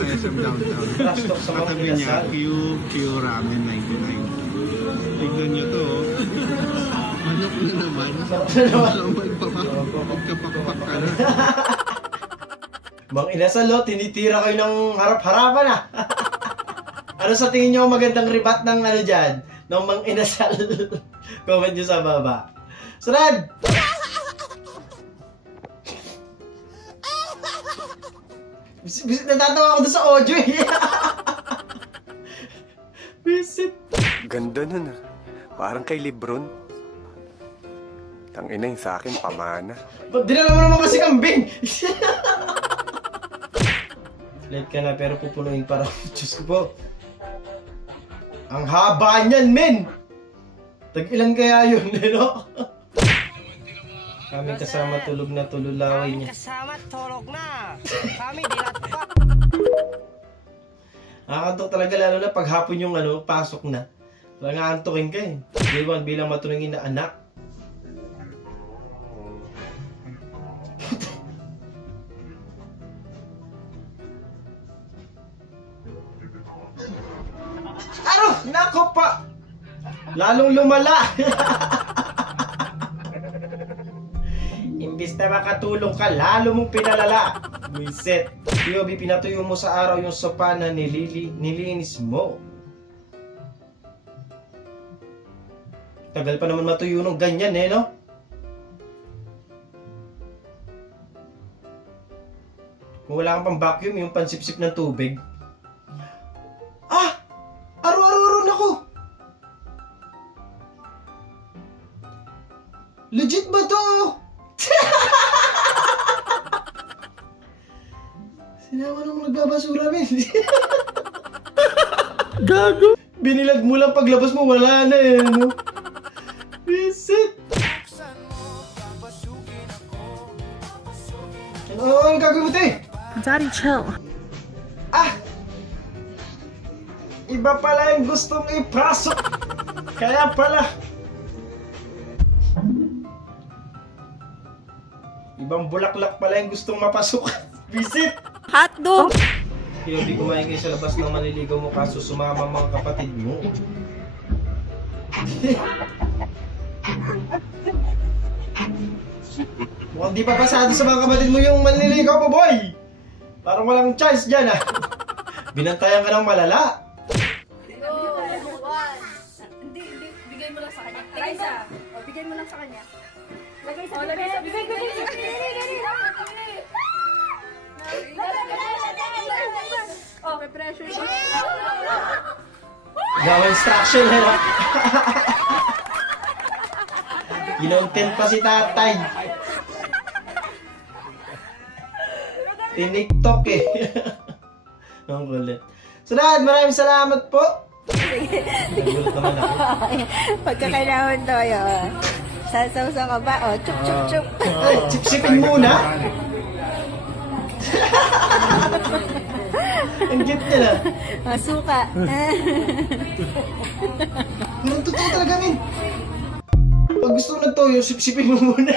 sa SM Downtown. Trash talk sa mga Katabi niya, inasal. Q Ramen 99. Tignan niyo to. Manok na naman. Magkapakpak ka na. Mang inasal, oh, tinitira kayo ng harap-harapan ah. Ano sa tingin nyo ang magandang ribat ng ano dyan? Ng mang inasal? Comment nyo sa baba. Sunod! Natatawa ako doon sa audio eh. Visit. Ganda nun ah. Parang kay Lebron. Tangina yung sa akin, pamana. Dinala mo naman kasi kambing. Late ka na pero pupunuin para. Diyos ko po. Ang haba niyan, men! Tag-ilan kaya yun, no? Kami kasama tulog na tululaway niya. Kasama tulog na. Kami dilat pa. Nakakantok talaga lalo na pag hapon yung ano, pasok na. Talagang aantokin ka eh. Day one bilang matuningin na anak. Ano? Nako pa! Lalong lumala! Imbis na makatulong ka, lalo mong pinalala. Buisit. POV, pinatuyo mo sa araw yung sopa na nilinis mo. Tagal pa naman matuyo nung ganyan eh, no? Kung wala kang pang vacuum, yung pansipsip ng tubig. Ah! Araw-araw na ako! Legit ba to? Sinama nung nagbabasura, men. Gago! Binilag mo lang paglabas mo, wala na eh, no? Visit! Ano gagawin mo, te? Daddy, chill. Ah! Iba pala yung gustong ipasok. Kaya pala. Ibang bulaklak pala yung gustong mapasok. Visit! Hotdog! Hindi kumain kayo sa labas ng maniligaw mo kaso sumama mga kapatid mo. Mukhang di pa pasado sa mga kapatid mo yung manliligaw mo, boy! Parang walang chance dyan, ah. Binantayan ka ng malala. Hindi, bigay mo lang sa kanya. Raisa, bigay mo lang sa kanya. Lagay sa bibig. Bigay ko din sa Oh, may pressure siya. Gawa instruction, eh. Kinontent pa si tatay. Tiniktok eh. Ang kulit. Sunod, maraming salamat po. Nagulat naman ako. Pagkakailangan to yun. Sasawsa ka ba? O, chup, chup, chup. Ay, sipsipin muna. Ang cute niya na. Masuka. Parang totoo talaga, min. Pag gusto mo ng toyo, sipsipin mo muna.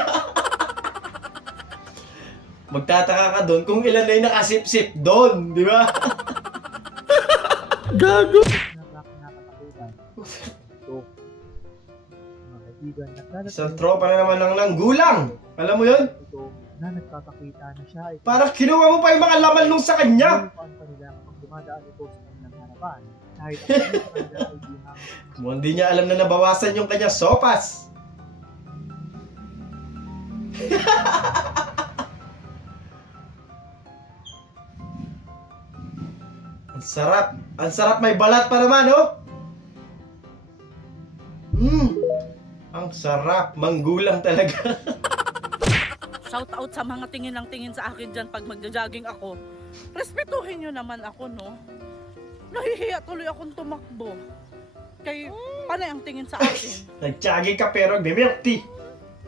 Magtataka ka doon kung ilan na yung nakasipsip doon, di ba? Gago! Isang tropa na naman ng nanggulang. Alam mo yun? Na nagkakakita na siya ay Parang kinuha mo pa yung mga laman nung sa kanya. paano pa nila kapag dumadaan ito sa kanilang harapan. Kahit ang kanila ay di hamak. Mukhang di niya alam na nabawasan yung kanya sopas. Ang sarap. Ang sarap, may balat pa naman, oh. Ang sarap. Manggulang talaga. Shout out sa mga tingin ng tingin sa akin dyan pag magja-jogging ako. Respetuhin nyo naman ako, no? Nahihiya tuloy akong tumakbo. Kay, panay ang tingin sa akin. Nagtsagi ka pero nagbe-milk tea.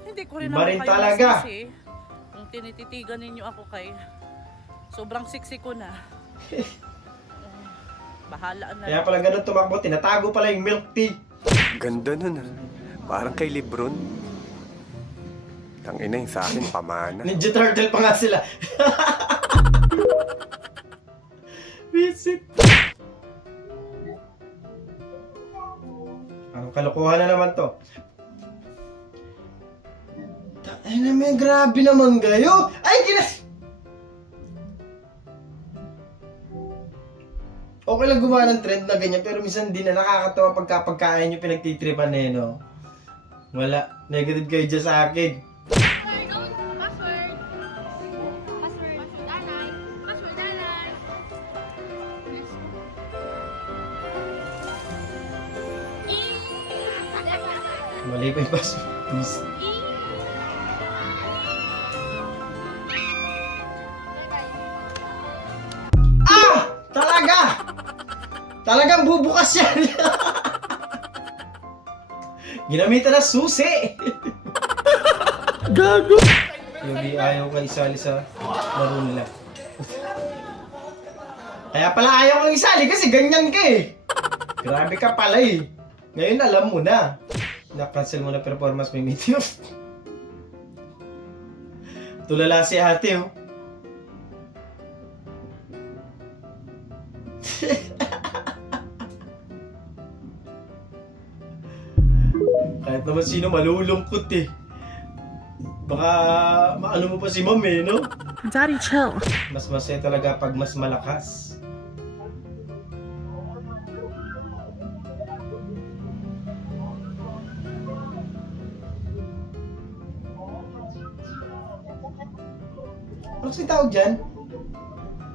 Hindi ko rin Iba naman rin kayo talaga. masisi. Kung tinititigan ninyo ako kay, sobrang siksi ko na. Bahala na. Kaya pala ganun tumakbo, tinatago pala yung milk tea. Ganda nun ah. Parang kay Lebron. Tangina yung sa akin, pamana. Ninja Turtle pa nga sila. Visit. Ang kalokohan na naman to. Ay naman, grabe naman kayo. Ay, okay lang gumawa ng trend na ganyan, pero minsan di na nakakatawa pagkain nyo pinagtitripan eh, no? Wala. Negative kayo dyan sa akin. Mali pa yung password. Please. Ah! Talaga! Talagang bubukas yan! Ginamitan na susi! Gago! Yogi, ayaw ka isali sa laro nila. Kaya pala ayaw kang isali kasi ganyan ka eh. Grabe ka pala eh. Ngayon alam mo na. Na-cancel mo na performance may meeting. Tulala si ate oh. Kahit naman sino malulungkot eh. Baka maano mo pa si ma'am eh, no? Daddy, chill. Mas masaya talaga pag mas malakas. Ano kasi tawag dyan?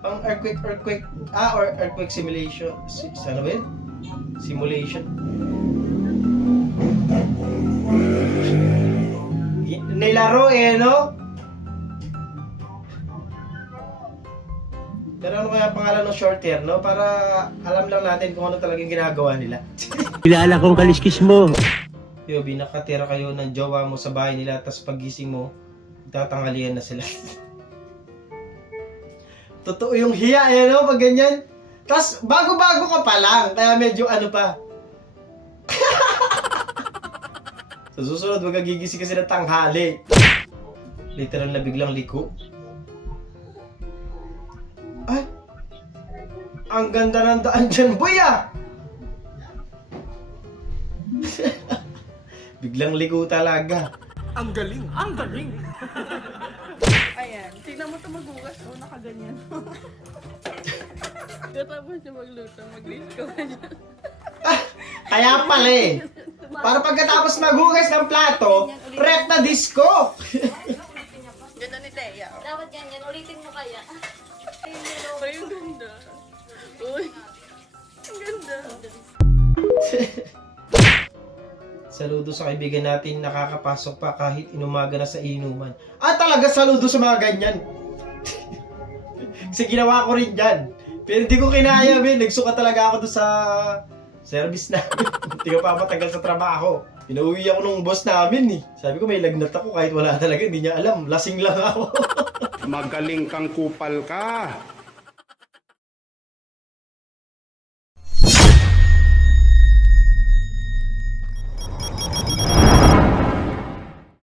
Ang earthquake, or earthquake simulation. Ano ba yun? Simulation. Nilaro eh, no? Pero ano kaya pangalan ng short hair, no? Para alam lang natin kung ano talagang ginagawa nila. Kilala kong kaliskis mo. Yobi, nakatira kayo ng jowa mo sa bahay nila, tapos pagising mo, tatangalian na sila. Totoo yung hiya, eh, no? Pag ganyan. Tapos, bago-bago ka pa lang, kaya medyo ano pa. Sa susunod, magagigising kasi ng tanghali. Literal na biglang liko. Ay! Ang ganda ng daan dyan, boy, ah! Biglang liko talaga. Ang galing! Ayan, tingnan mo ito maghugas. O, nakaganyan. Katapos siya magluto, mag-disco ka dyan. Kaya pala eh. Para pagkatapos maghugas ng plato, prep na disco. Ganda ni Thea. Dapat ganyan, ulitin mo kaya. Ay, ang ganda. Uy, ang ganda. Saludo sa kaibigan natin nakakapasok pa kahit inumaga na sa inuman. Talaga saludo sa mga ganyan. Kasi ginawa ko rin yan. Pero hindi ko kinaya, men. Nagsuka talaga ako doon sa service namin. Hindi ko pa matagal sa trabaho. Pinauwi ako nung boss namin eh. Sabi ko may lagnat ako kahit wala talaga. Hindi niya alam. Lasing lang ako. Magaling kang kupal ka.